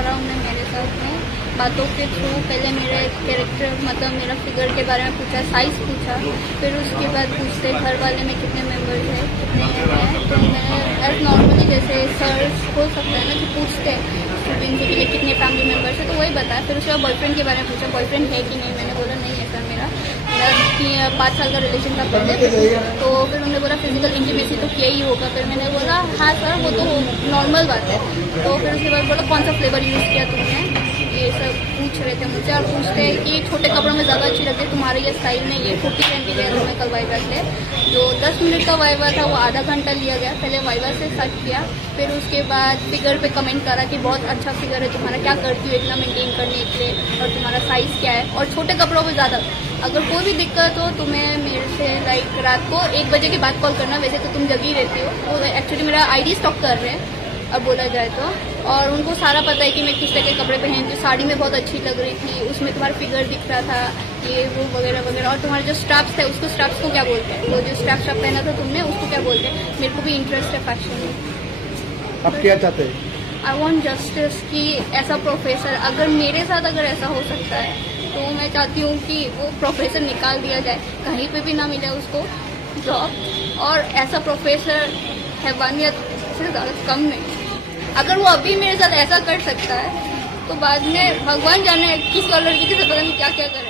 Around में मेरे साथ में बातों के थ्रू पहले मेरा कैरेक्टर मतलब मेरा फिगर के बारे में पूछा, साइज पूछा, फिर उसके बाद पूछते घर वाले में कितने मेंबर्स हैं, कितने हैं। तो मैं एज नॉर्मली जैसे सर्च हो सकता है ना कि पूछते हैं स्टूडेंट के लिए कितने फैमिली मेंबर्स है, तो वही बताया। फिर उसके बाद बॉयफ्रेंड के बारे में पूछा, बॉयफ्रेंड है कि नहीं, मैंने बोला नहीं है सर, मेरा 5 साल का रिलेशन था पहले। तो फिर उन्होंने बोला फिजिकल इंटीमेसी तो किया ही होगा। फिर मैंने बोला हाँ सर वो तो नॉर्मल बात है। तो फिर उसके बाद बोला कौन सा फ्लेवर यूज़ किया तुमने, ये सब पूछ रहे थे मुझसे। और पूछते हैं कि छोटे कपड़ों में ज़्यादा अच्छी लगती है तुम्हारे ये स्टाइल में, ये 40-20 डेज में कल वाइवा थे। जो 10 मिनट का वाइवा था वो आधा घंटा लिया गया। पहले वाइवा से स्टार्ट किया, फिर उसके बाद फिगर पे कमेंट करा कि बहुत अच्छा फिगर है तुम्हारा, क्या करती हो इतना मेंटेन करने के लिए, और तुम्हारा साइज़ क्या है, और छोटे कपड़ों में ज़्यादा। अगर कोई भी दिक्कत हो तुम्हें मेरे से लाइक रात को 1 बजे के बाद कॉल करना, वैसे तो तुम जगी रहती हो। वो एक्चुअली मेरा आईडी स्टॉक कर रहे हैं अब बोला जाए तो, और उनको सारा पता है कि मैं किस तरह के कपड़े पहनती हूँ। साड़ी में बहुत अच्छी लग रही थी, उसमें तुम्हारा फिगर दिख रहा था, ये वो वगैरह वगैरह। और तुम्हारे जो स्ट्रैप्स थे उसको स्ट्रैप्स को क्या बोलते हैं, वो जो स्ट्रैप पहना था तुमने उसको क्या बोलते हैं। मेरे को भी इंटरेस्ट है फैशन में। आप क्या चाहते हैं? आई वॉन्ट जस्टिस कि ऐसा प्रोफेसर अगर मेरे साथ अगर ऐसा हो सकता है तो मैं चाहती हूँ कि वो प्रोफेसर निकाल दिया जाए, कहीं पे भी ना मिले उसको जॉब। और ऐसा प्रोफेसर हैवानियत से ज़्यादा कम नहीं। अगर वो अभी मेरे साथ ऐसा कर सकता है तो बाद में भगवान जाने किसी और लड़की के साथ पता नहीं क्या क्या करे।